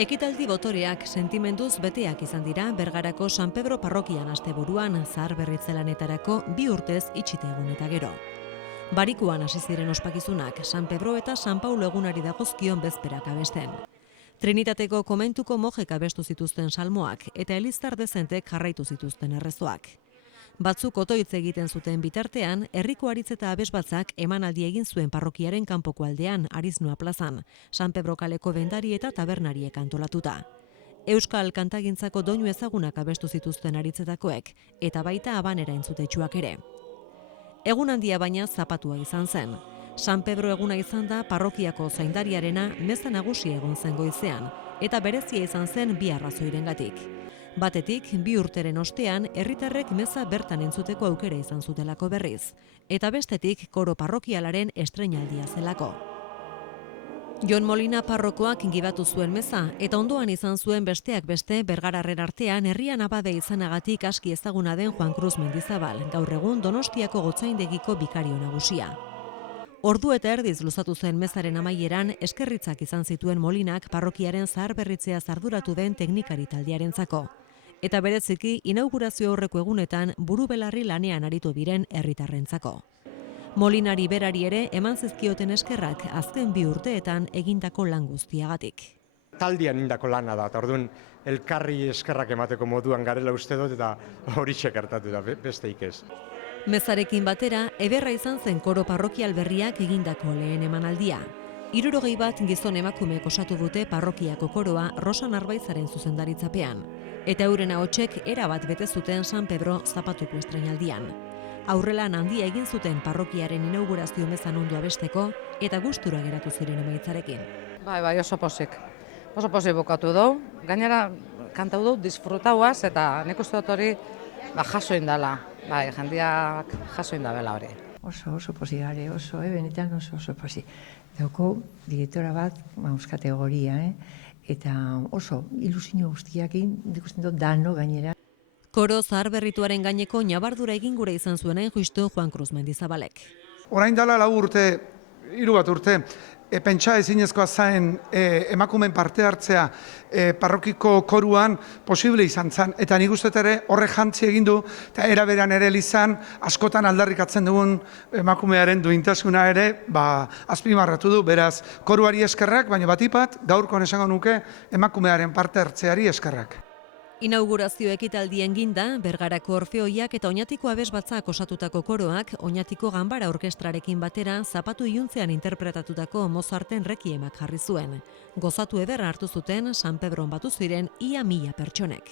Ekitaldi botoreak sentimenduz beteak izan dira Bergarako San Pedro parrokian asteburuan zaharberritzelanetarako 2 urtez itxite egun eta gero. Barikuan hasi ziren ospakizunak San Pedro eta San Paulo egunari dagozkion bezperak abesten. Trinitateko komentuko mojek abestu zituzten salmoak eta eliztar dezentek jarraitu zituzten errezoak. Batzuk otoitz egiten zuten bitartean, herriko aritz eta abesbatzak emanaldi egin zuen parrokiaren kanpoko aldean, Ariznoa plazan, San Pedro kaleko bendari eta tabernariek antolatuta. Euskal kantagintzako doinu ezagunak abestu zituzten aritzetakoek, eta baita abanera entzutetsuak ere. Egun handia baina zapatua izan zen. San Pedro eguna izan da parrokiako zaindariarena meza nagusi egon zen goizean, eta berezia izan zen 2 arrazoirengatik. Batetik, 2 urteren ostean, herritarrek meza bertan entzuteko aukera izan zutelako berriz, eta bestetik koro parrokialaren estreinaldia zelako. Jon Molina parrokoak gibatu zuen meza, eta ondoan izan zuen besteak beste Bergararren artean herrian abade izanagatik aski ezaguna den Juan Cruz Mendizabal, gaur egun Donostiako gotzaindegiko bikario nagusia. Ordu eta erdiz luzatu zen mezaren amaieran eskerritzak izan zituen Molinak parrokiaren zaharberritzea arduratu den teknikari taldearentzako. Eta bereziki inaugurazio aurreko egunetan buru-belarri lanean aritu diren herritarrentzako. Molinari berari ere eman zizkioten eskerrak azken 2 urteetan egindako lan guztiagatik. Taldean indako lana da, eta orduan elkarri eskerrak emateko moduan garela uste dut eta hori gertatu da, besteik ez. Mezarekin batera, ederra izan zen koro parrokial berriak egindako lehen emanaldia. 61 gizon emakumeek osatu dute parrokiako koroa Rosa Narbaizaren zuzendaritzapean, eta euren ahotsek erabat bete zuten San Pedro zapatuko estreinaldian. Aurrelan handia egin zuten parrokiaren inaugurazio mezan ondo abesteko eta gustura geratu ziren emaitzarekin. Bai, oso pozik. Oso pozik bukatu dugu. Gainera, kantau dugu disfrutauaz eta nik uste dut hori jaso indala. Bai, jendeak jaso indabela hori. Oso posigare, benetan oso posi. Dauko, direktora bat, kategoria, eta oso ilusio guztiakin, ikusten dut dano gainera. Koro zaharberrituaren gaineko nabardura egin gure izan zuenain justu Juan Cruz Mendizabalek. Orain dela 4 urte, 3 urte, pentsa ezinezkoa zain emakumen parte hartzea parrokiko koruan posible izan zen. Eta nik uste ere horrek jantzi egin du, eta eraberan ere izan askotan aldarrikatzen dugun emakumearen duintasuna ere azpimarratu du. Beraz, koruari eskerrak, baina batipat gaurkoan esango nuke emakumearen parte hartzeari eskerrak. Inaugurazio ekitaldien ginda, Bergarako Orfeoiak eta Oñatiko abesbatzak osatutako koroak Oñatiko Ganbara orkestrarekin batera zapatu iluntzean interpretatutako Mozarten rekiemak jarri zuen. Gozatu ederra hartu zuten San Pedron batu ziren ia 1000 pertsonek.